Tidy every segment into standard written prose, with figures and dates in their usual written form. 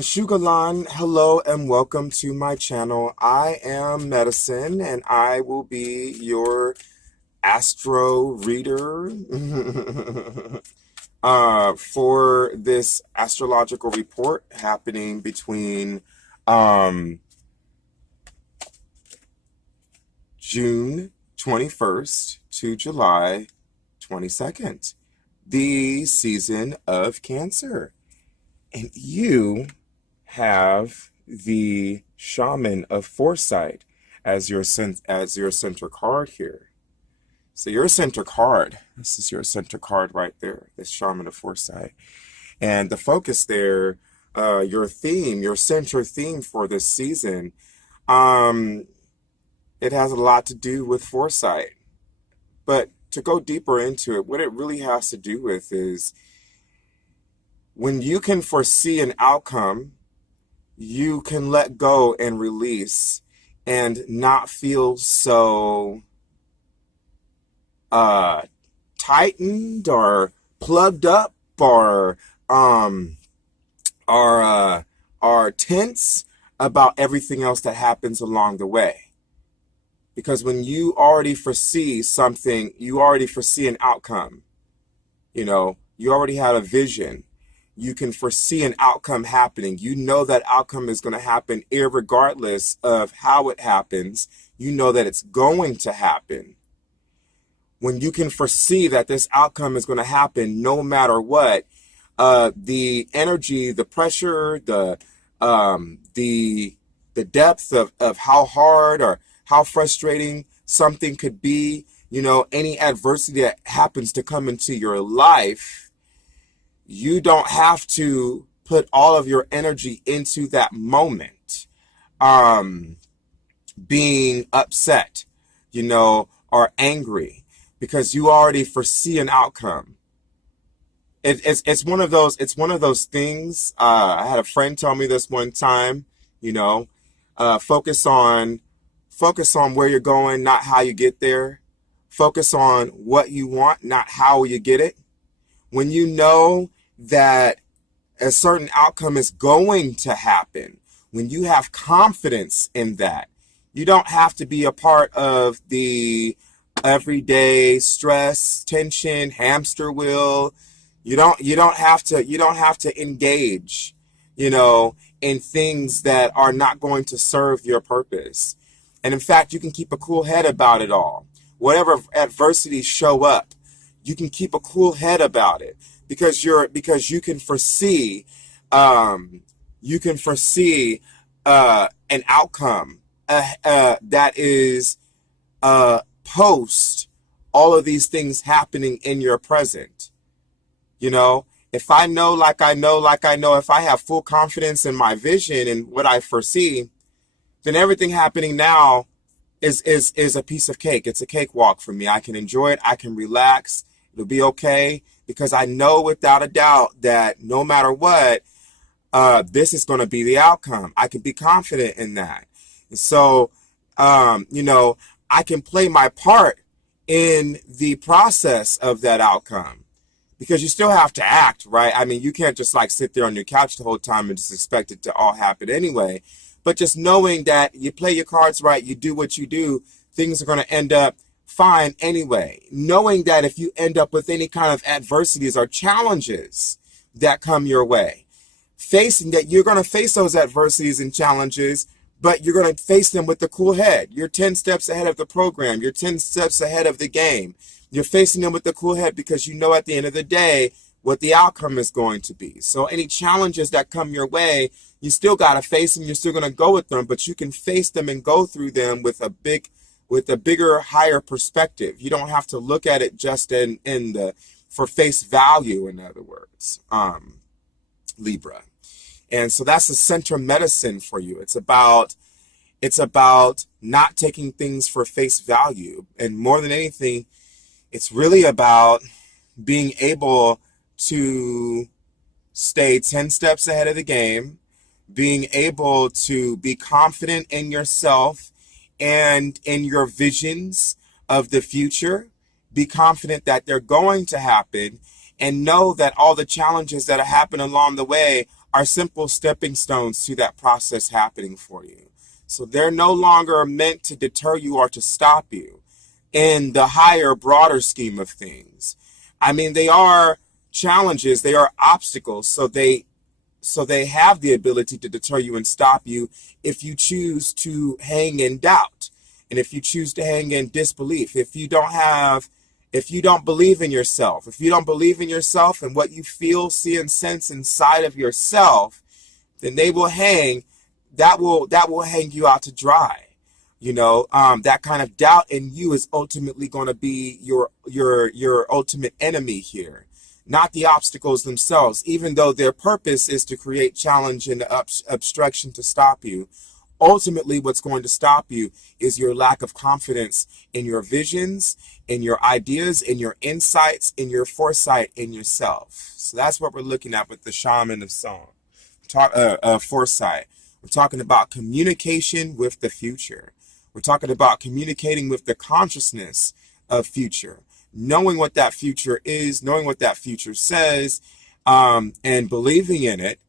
Shugalan, hello and welcome to my channel. I am Medicine and I will be your astro reader for this astrological report happening between June 21st to July 22nd, the season of Cancer. And you have the Shaman of Foresight as your center card here. So your center card, this is your center card right there, this Shaman of Foresight. And the focus there, your theme, your center theme for this season, it has a lot to do with foresight. But to go deeper into it, what it really has to do with is when you can foresee an outcome, you can let go and release and not feel so tightened or plugged up or tense about everything else that happens along the way. Because when you already foresee something, you already foresee an outcome. You know, you already had a vision. You can foresee an outcome happening. You know that outcome is going to happen irregardless of how it happens. You know that it's going to happen. When you can foresee that this outcome is going to happen no matter what, the energy, the pressure, the depth of how hard or how frustrating something could be, you know, any adversity that happens to come into your life, you don't have to put all of your energy into that moment, being upset, you know, or angry, because you already foresee an outcome. It's one of those things. I had a friend tell me this one time, you know, focus on where you're going, not how you get there. Focus on what you want, not how you get it. When you know that a certain outcome is going to happen, when you have confidence in that, you don't have to be a part of the everyday stress, tension, hamster wheel. You don't have to engage, you know, in things that are not going to serve your purpose. And in fact, you can keep a cool head about it all. Whatever adversities show up, you can keep a cool head about it because you can foresee an outcome that is post all of these things happening in your present. You know, if I know, if I have full confidence in my vision and what I foresee, then everything happening now is a piece of cake. It's a cakewalk for me. I can enjoy it. I can relax. It'll be okay because I know without a doubt that no matter what, this is going to be the outcome. I can be confident in that. And so, you know, I can play my part in the process of that outcome because you still have to act, right? I mean, you can't just like sit there on your couch the whole time and just expect it to all happen anyway. But just knowing that you play your cards right, you do what you do, things are going to end up fine anyway. Knowing that if you end up with any kind of adversities or challenges that come your way, facing that you're going to face those adversities and challenges, but you're going to face them with a cool head. You're 10 steps ahead of the program. You're 10 steps ahead of the game. You're facing them with a cool head because you know at the end of the day what the outcome is going to be. So any challenges that come your way, you still got to face them. You're still going to go with them, but you can face them and go through them with a bigger, higher perspective. You don't have to look at it just for face value, in other words, Libra. And so that's the center medicine for you. It's about not taking things for face value. And more than anything, it's really about being able to stay 10 steps ahead of the game, being able to be confident in yourself and in your visions of the future, be confident that they're going to happen, and know that all the challenges that happen along the way are simple stepping stones to that process happening for you. So they're no longer meant to deter you or to stop you in the higher, broader scheme of things. I mean, they are challenges, they are obstacles, so they have the ability to deter you and stop you if you choose to hang in doubt, and if you choose to hang in disbelief, if you don't believe in yourself, and what you feel, see, and sense inside of yourself, then they will that will hang you out to dry. That kind of doubt in you is ultimately going to be your ultimate enemy here, not the obstacles themselves, even though their purpose is to create challenge and obstruction to stop you. Ultimately, what's going to stop you is your lack of confidence in your visions, in your ideas, in your insights, in your foresight, in yourself. So that's what we're looking at with the Shaman of Song. Foresight. We're talking about communication with the future. We're talking about communicating with the consciousness of future, knowing what that future is, knowing what that future says, and believing in it.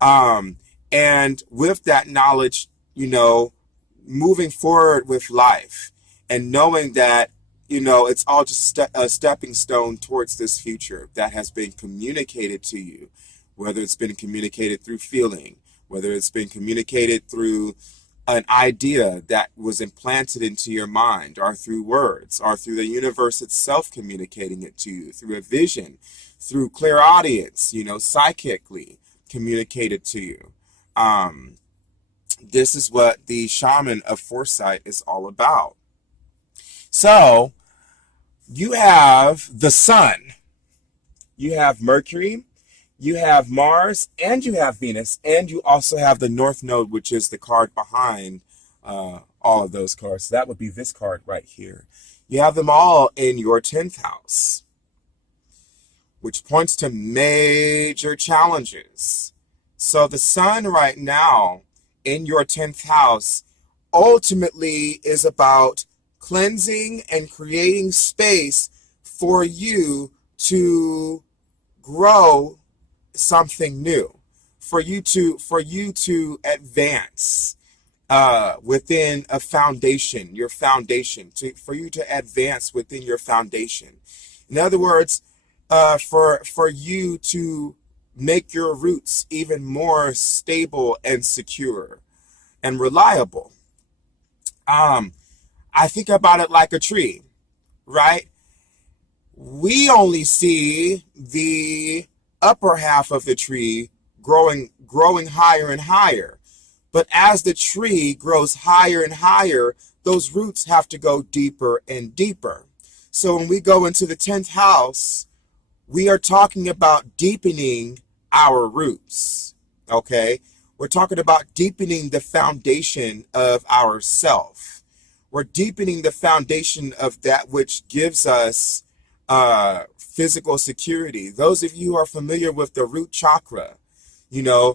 And with that knowledge, moving forward with life and knowing that, it's all just a stepping stone towards this future that has been communicated to you, whether it's been communicated through feeling, whether it's been communicated through an idea that was implanted into your mind, or through words, or through the universe itself communicating it to you, through a vision, through clairaudience, psychically communicated to you. This is what the Shaman of Foresight is all about. So, you have the sun, you have Mercury, you have Mars, and you have Venus, and you also have the North Node, which is the card behind all of those cards. So that would be this card right here. You have them all in your 10th house, which points to major challenges. So the sun right now in your 10th house ultimately is about cleansing and creating space for you to grow something new, for you to advance within a foundation, your foundation, for you to advance within your foundation. In other words, for you to make your roots even more stable and secure and reliable. I think about it like a tree, right? We only see the upper half of the tree growing higher and higher. But as the tree grows higher and higher, those roots have to go deeper and deeper. So when we go into the 10th house, we are talking about deepening our roots, okay? We're talking about deepening the foundation of our self. We're deepening the foundation of that which gives us physical security. Those of you who are familiar with the root chakra, your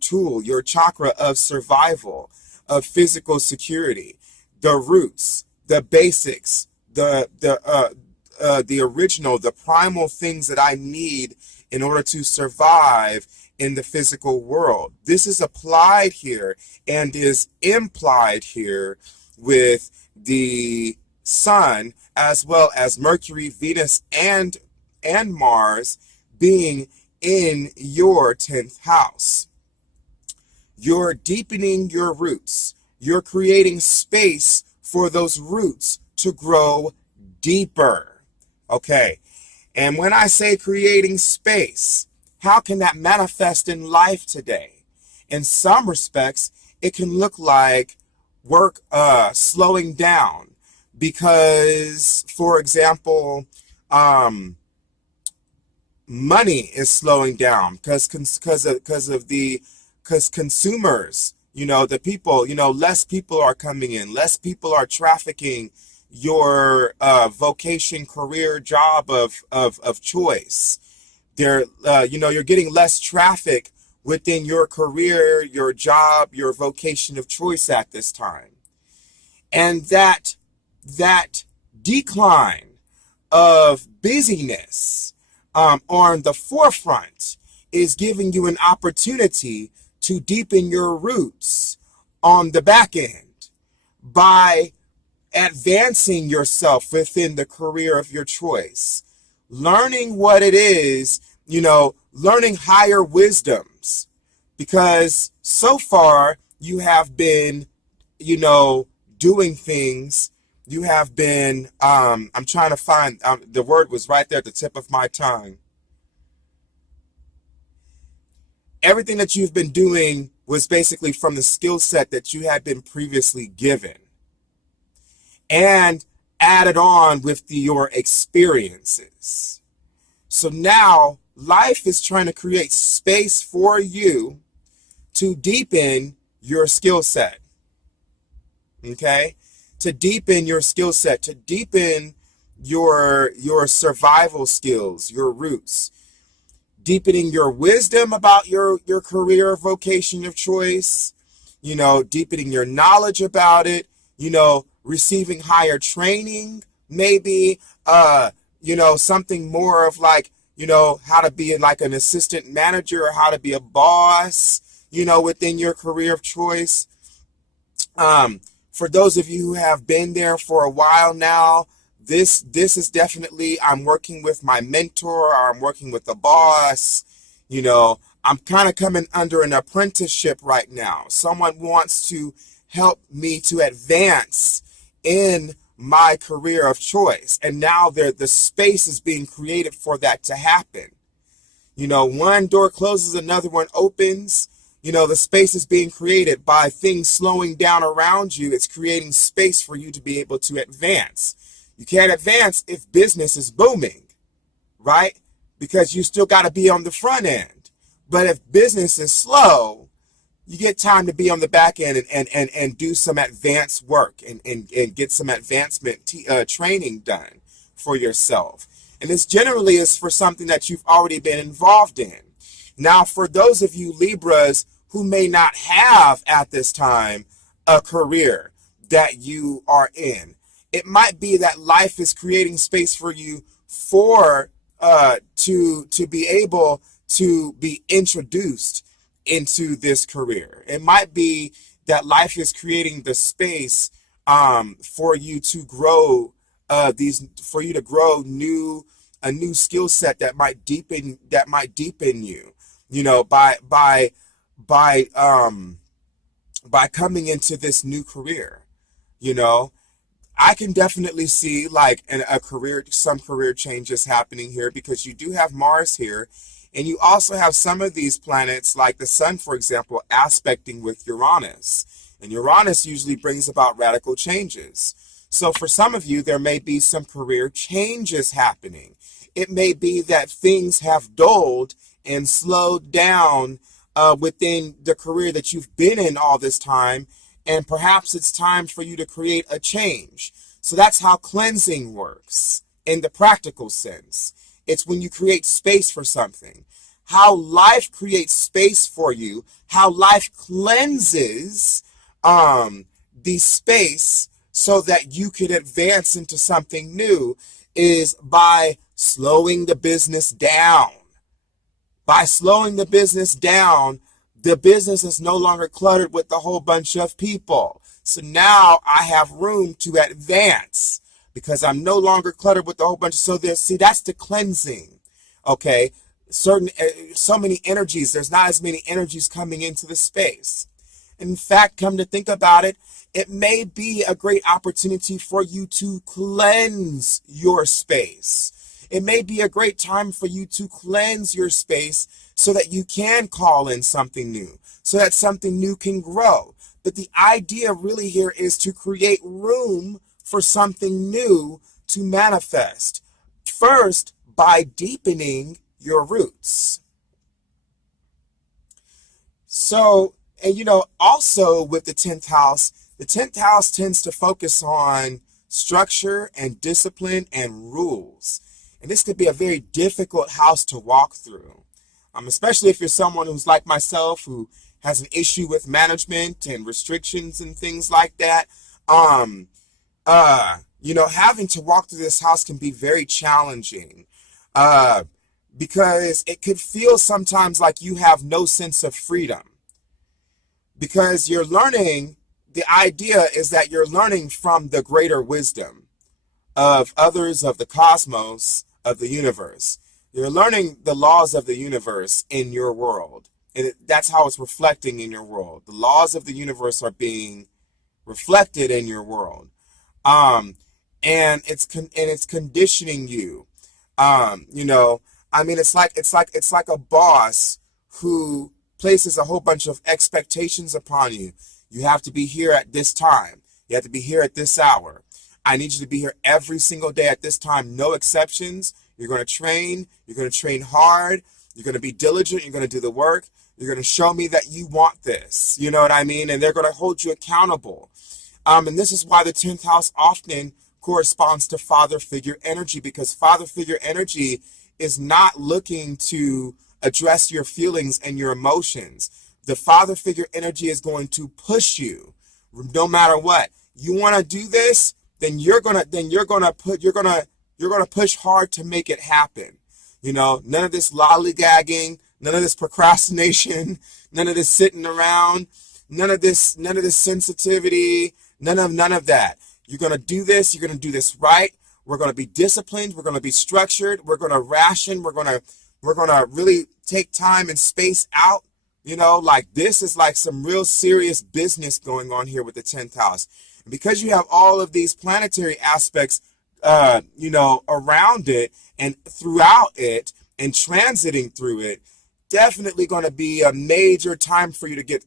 tool, your chakra of survival, of physical security, the roots, the basics, the original, the primal things that I need in order to survive in the physical world. This is applied here and is implied here with the sun, as well as Mercury, Venus, and Mars being in your 10th house. You're deepening your roots. You're creating space for those roots to grow deeper. Okay. And when I say creating space, how can that manifest in life today? In some respects, it can look like work slowing down. Because, for example, money is slowing down because consumers, the people, less people are coming in, less people are trafficking your vocation, career, job of choice. You're getting less traffic within your career, your job, your vocation of choice at this time, and that decline of busyness on the forefront is giving you an opportunity to deepen your roots on the back end by advancing yourself within the career of your choice, learning what it is, learning higher wisdoms, because so far you have been, doing things. You have been, I'm trying to find, the word was right there at the tip of my tongue. Everything that you've been doing was basically from the skill set that you had been previously given and added on with your experiences. So now life is trying to create space for you to deepen your skill set. Okay? To deepen your skill set, to deepen your survival skills, your roots, deepening your wisdom about your career vocation of choice, deepening your knowledge about it, receiving higher training, maybe, something more of like, how to be like an assistant manager or how to be a boss, within your career of choice. For those of you who have been there for a while now, this is definitely, I'm working with my mentor, or I'm working with the boss. I'm kind of coming under an apprenticeship right now. Someone wants to help me to advance in my career of choice. And now the space is being created for that to happen. One door closes, another one opens. The space is being created by things slowing down around you. It's creating space for you to be able to advance. You can't advance if business is booming, right? Because you still got to be on the front end. But if business is slow, you get time to be on the back end and do some advanced work and get some advancement training done for yourself. And this generally is for something that you've already been involved in. Now, for those of you Libras who may not have at this time a career that you are in, it might be that life is creating space for you to be able to be introduced into this career. It might be that life is creating the space for you to grow a new skill set that might deepen you, by coming into this new career. I can definitely see like some career changes happening here, because you do have Mars here, and you also have some of these planets like the Sun, for example, aspecting with Uranus. And Uranus usually brings about radical changes. So for some of you, there may be some career changes happening. It may be that things have dulled and slowed down within the career that you've been in all this time, and perhaps it's time for you to create a change. So that's how cleansing works in the practical sense. It's when you create space for something. How life creates space for you, how life cleanses the space so that you could advance into something new, is by slowing the business down. By slowing the business down, the business is no longer cluttered with a whole bunch of people. So now I have room to advance because I'm no longer cluttered with a whole bunch. So that's the cleansing. Okay. So many energies. There's not as many energies coming into the space. In fact, come to think about it, it may be a great opportunity for you to cleanse your space. It may be a great time for you to cleanse your space so that you can call in something new, so that something new can grow. But the idea really here is to create room for something new to manifest. First, by deepening your roots. So, and also with the 10th house tends to focus on structure and discipline and rules. And this could be a very difficult house to walk through, especially if you're someone who's like myself, who has an issue with management and restrictions and things like that. Having to walk through this house can be very challenging because it could feel sometimes like you have no sense of freedom, because you're learning. The idea is that you're learning from the greater wisdom of others, of the cosmos, of the universe. You're learning the laws of the universe in your world. And that's how it's reflecting in your world. The laws of the universe are being reflected in your world. And it's conditioning you. You know, I mean, it's like a boss who places a whole bunch of expectations upon you. You have to be here at this time. You have to be here at this hour. I need you to be here every single day at this time, no exceptions. You're going to train. You're going to train hard. You're going to be diligent. You're going to do the work. You're going to show me that you want this. You know what I mean? And they're going to hold you accountable. And this is why the 10th house often corresponds to father figure energy, because father figure energy is not looking to address your feelings and your emotions. The father figure energy is going to push you no matter what. You want to do this, then you're going to push hard to make it happen. You know, none of this lollygagging, none of this procrastination, none of this sitting around, none of this sensitivity, none of that. You're going to do this, you're going to do this right. We're going to be disciplined, we're going to be structured, we're going to ration, we're going to really take time and space out. You know, like this is like some real serious business going on here with the 10th house. And because you have all of these planetary aspects, you know, around it and throughout it and transiting through it, definitely going to be a major time for you to get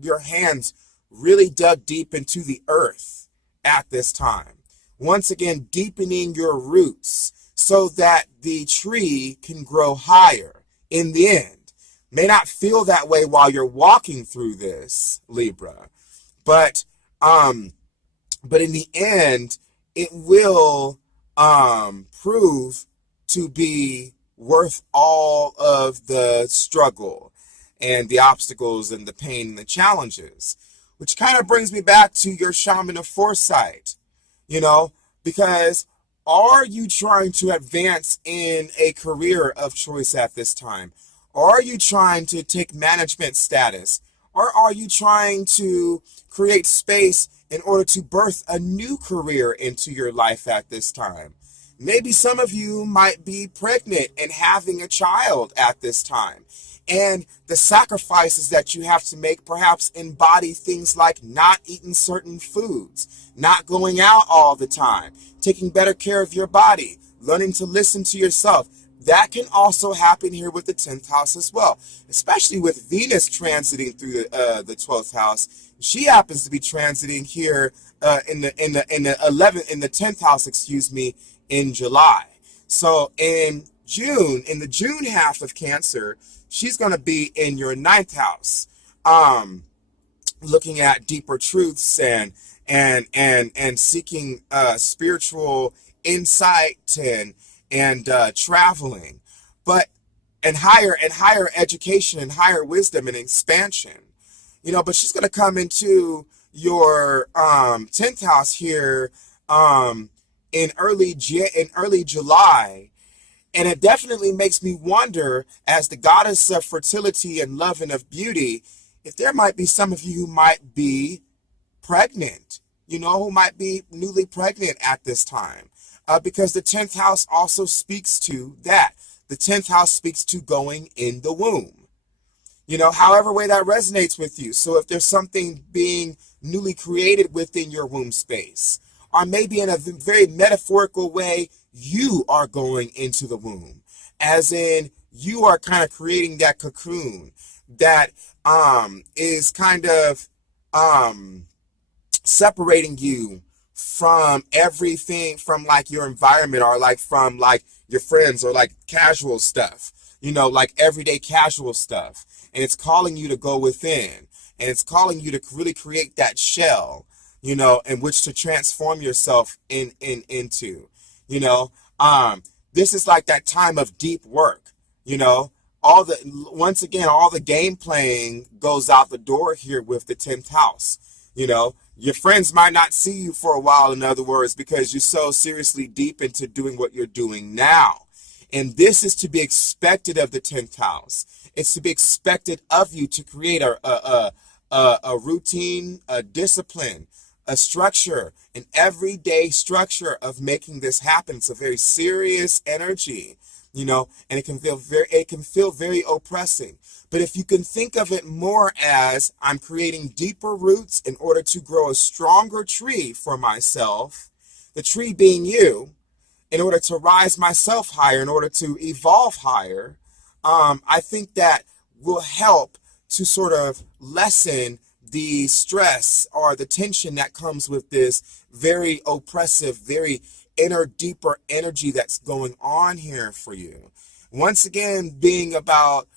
your hands really dug deep into the earth at this time. Once again, deepening your roots so that the tree can grow higher in the end. May not feel that way while you're walking through this, Libra, but in the end, it will prove to be worth all of the struggle and the obstacles and the pain and the challenges, which kind of brings me back to your shaman of foresight, you know, because are you trying to advance in a career of choice at this time? Are you trying to take management status? Or are you trying to create space in order to birth a new career into your life at this time? Maybe some of you might be pregnant and having a child at this time. And the sacrifices that you have to make perhaps embody things like not eating certain foods, not going out all the time, taking better care of your body, learning to listen to yourself. That can also happen here with the 10th house as well, especially with Venus transiting through the 12th house. She happens to be transiting here in the 10th house, excuse me, in July. So in June, in the June half of Cancer, she's going to be in your 9th house, looking at deeper truths and seeking spiritual insight and traveling, and higher education and higher wisdom and expansion, you know. But she's going to come into your 10th house here in early July, and it definitely makes me wonder, as the goddess of fertility and love and of beauty, if there might be some of you who might be pregnant, you know, who might be newly pregnant at this time. Because the 10th house also speaks to that. The 10th house speaks to going in the womb. You know, however way that resonates with you. So if there's something being newly created within your womb space, or maybe in a very metaphorical way, you are going into the womb. As in, you are kind of creating that cocoon that is kind of separating you from everything, from like your environment, or like from like your friends, or like casual stuff, you know, like everyday casual stuff. And it's calling you to go within, and it's calling you to really create that shell, you know, in which to transform yourself into, you know. This is like that time of deep work, you know. Once again, all the game playing goes out the door here with the 10th house, you know. Your friends might not see you for a while, in other words, because you're so seriously deep into doing what you're doing now. And this is to be expected of the 10th house. It's to be expected of you to create a routine, a discipline, a structure, an everyday structure of making this happen. It's a very serious energy, you know, and it can feel very oppressing. But if you can think of it more as I'm creating deeper roots in order to grow a stronger tree for myself, the tree being you, in order to rise myself higher, in order to evolve higher, I think that will help to sort of lessen the stress or the tension that comes with this very oppressive, very inner, deeper energy that's going on here for you. Once again, being about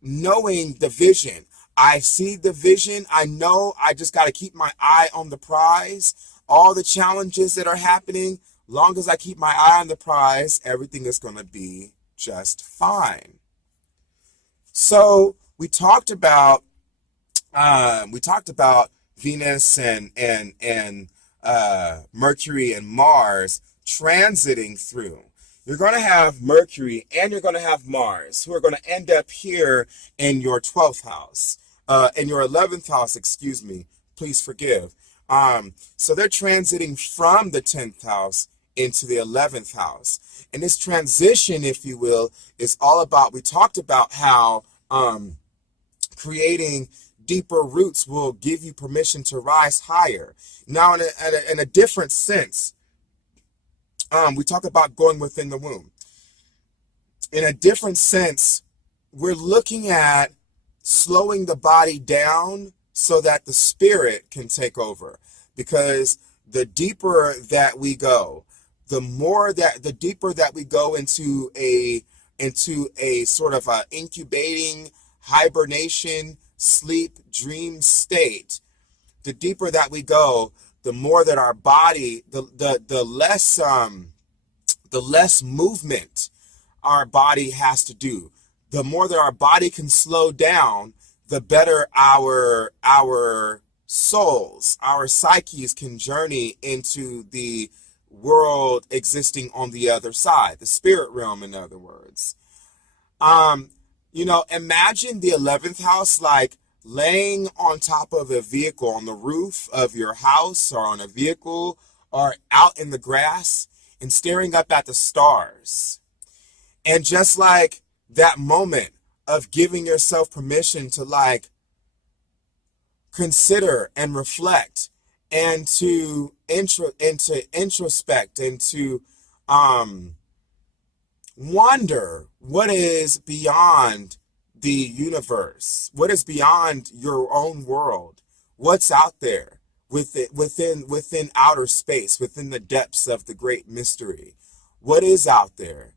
knowing the vision. I see the vision. I know I just got to keep my eye on the prize. All the challenges that are happening, long as I keep my eye on the prize, everything is going to be just fine. So we talked about Venus and Mercury and Mars transiting through. You're going to have Mercury and you're going to have Mars, who are going to end up here in your 12th house, in your 11th house, excuse me, please forgive. So they're transiting from the 10th house into the 11th house. And this transition, if you will, is all about, we talked about how creating deeper roots will give you permission to rise higher. Now, in a different sense, we talk about going within the womb. In a different sense, we're looking at slowing the body down so that the spirit can take over. Because the deeper that we go, the deeper that we go into a sort of a incubating hibernation, sleep, dream state, the deeper that we go, the more that our body, the less movement our body has to do. The more that our body can slow down, the better our souls, our psyches can journey into the world existing on the other side, the spirit realm, in other words. You know, imagine the 11th house like laying on top of a vehicle, on the roof of your house or on a vehicle or out in the grass and staring up at the stars. And just like that moment of giving yourself permission to like consider and reflect and to introspect and to wonder what is beyond the universe, what is beyond your own world, what's out there within outer space, within the depths of the great mystery, what is out there.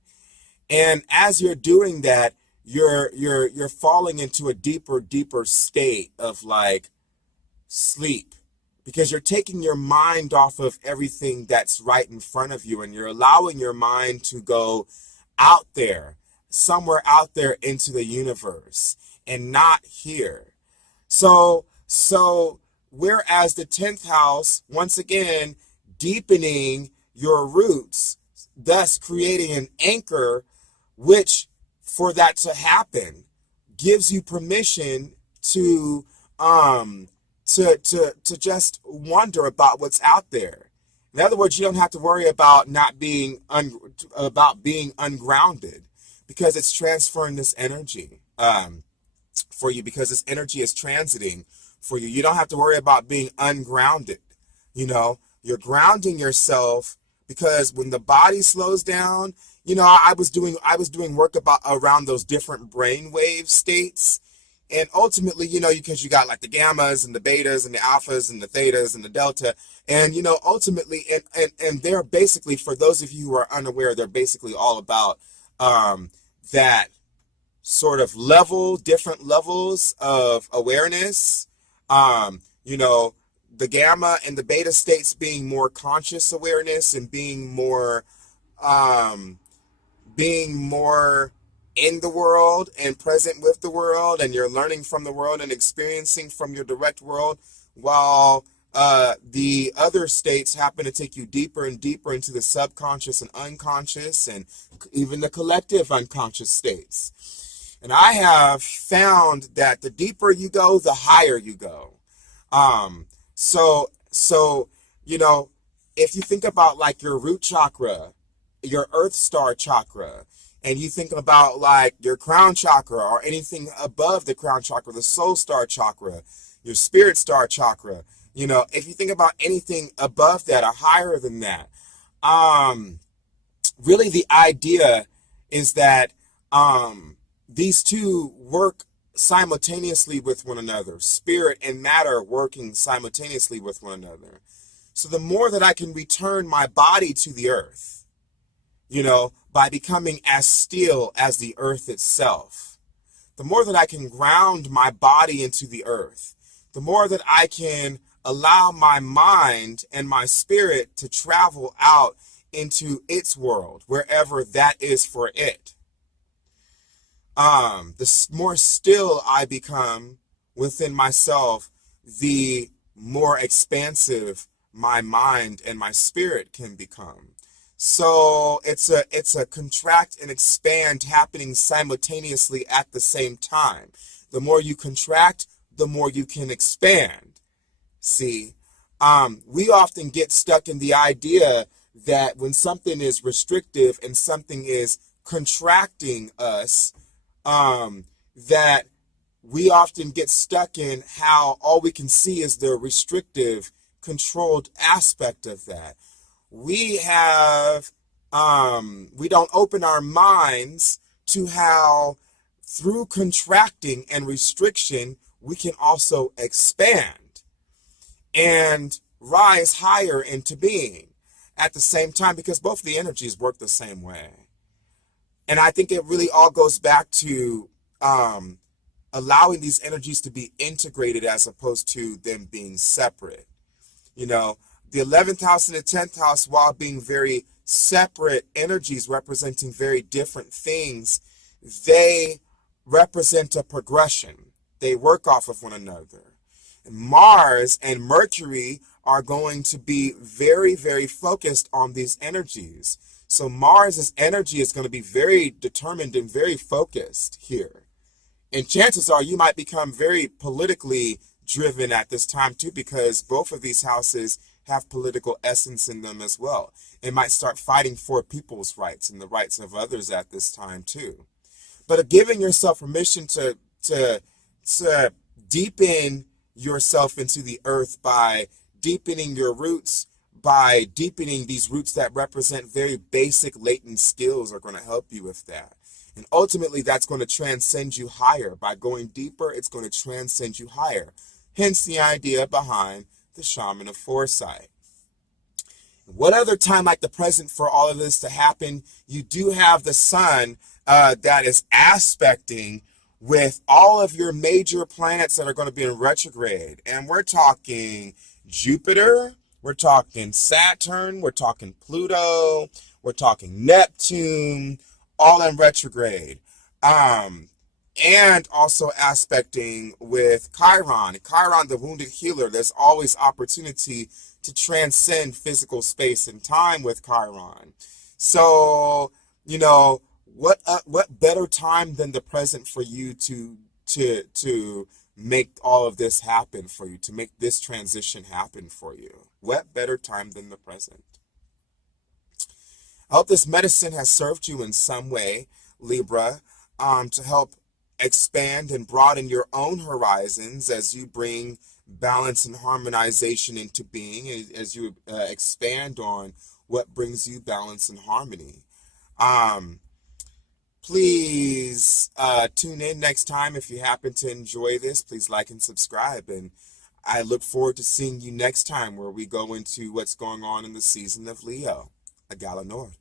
And as you're doing that, you're falling into a deeper state of like sleep, because you're taking your mind off of everything that's right in front of you and you're allowing your mind to go out there, somewhere out there into the universe and not here. So whereas the 10th house, once again, deepening your roots, thus creating an anchor, which for that to happen gives you permission to just wonder about what's out there. In other words, you don't have to worry about not being being ungrounded, because it's transferring this energy for you, because this energy is transiting for you. You don't have to worry about being ungrounded. You know, you're grounding yourself, because when the body slows down, you know, I was doing work around those different brainwave states. And ultimately, you know, because you got like the gammas and the betas and the alphas and the thetas and the delta. And, you know, ultimately, and they're basically, for those of you who are unaware, they're basically all about that sort of different levels of awareness. You know, the gamma and the beta states being more conscious awareness and being more in the world and present with the world, and you're learning from the world and experiencing from your direct world, while the other states happen to take you deeper and deeper into the subconscious and unconscious and even the collective unconscious states. And I have found that the deeper you go, the higher you go. So, you know, if you think about like your root chakra, your earth star chakra, and you think about like your crown chakra or anything above the crown chakra, the soul star chakra, your spirit star chakra, you know, if you think about anything above that or higher than that, really the idea is that these two work simultaneously with one another, spirit and matter working simultaneously with one another. So the more that I can return my body to the earth, you know, by becoming as still as the earth itself, the more that I can ground my body into the earth, the more that I can allow my mind and my spirit to travel out into its world, wherever that is for it. The more still I become within myself, the more expansive my mind and my spirit can become. So it's a contract and expand happening simultaneously at the same time. The more you contract, the more you can expand. See, we often get stuck in the idea that when something is restrictive and something is contracting us, that we often get stuck in how all we can see is the restrictive, controlled aspect of that. We don't open our minds to how through contracting and restriction, we can also expand and rise higher into being at the same time, because both of the energies work the same way. And I think it really all goes back to allowing these energies to be integrated as opposed to them being separate. You know, the 11th house and the 10th house, while being very separate energies representing very different things, they represent a progression. They work off of one another. And Mars and Mercury are going to be very, very focused on these energies. So Mars's energy is going to be very determined and very focused here. And chances are you might become very politically driven at this time too, because both of these houses have political essence in them as well. It might start fighting for people's rights and the rights of others at this time too. But giving yourself permission to deepen yourself into the earth by deepening your roots, by deepening these roots that represent very basic latent skills, are going to help you with that. And ultimately, that's going to transcend you higher. By going deeper, it's going to transcend you higher. Hence the idea behind the Shaman of Foresight. What other time like the present for all of this to happen? You do have the sun that is aspecting with all of your major planets that are going to be in retrograde. And we're talking Jupiter, we're talking Saturn, we're talking Pluto, we're talking Neptune, all in retrograde. And also aspecting with Chiron. Chiron, the wounded healer, there's always opportunity to transcend physical space and time with Chiron. So, you know, what better time than the present for you to make all of this happen for you, to make this transition happen for you? What better time than the present? I hope this medicine has served you in some way, Libra, to help expand and broaden your own horizons as you bring balance and harmonization into being, as you expand on what brings you balance and harmony. Please tune in next time. If you happen to enjoy this, please like and subscribe. And I look forward to seeing you next time, where we go into what's going on in the season of Leo. A Gala North.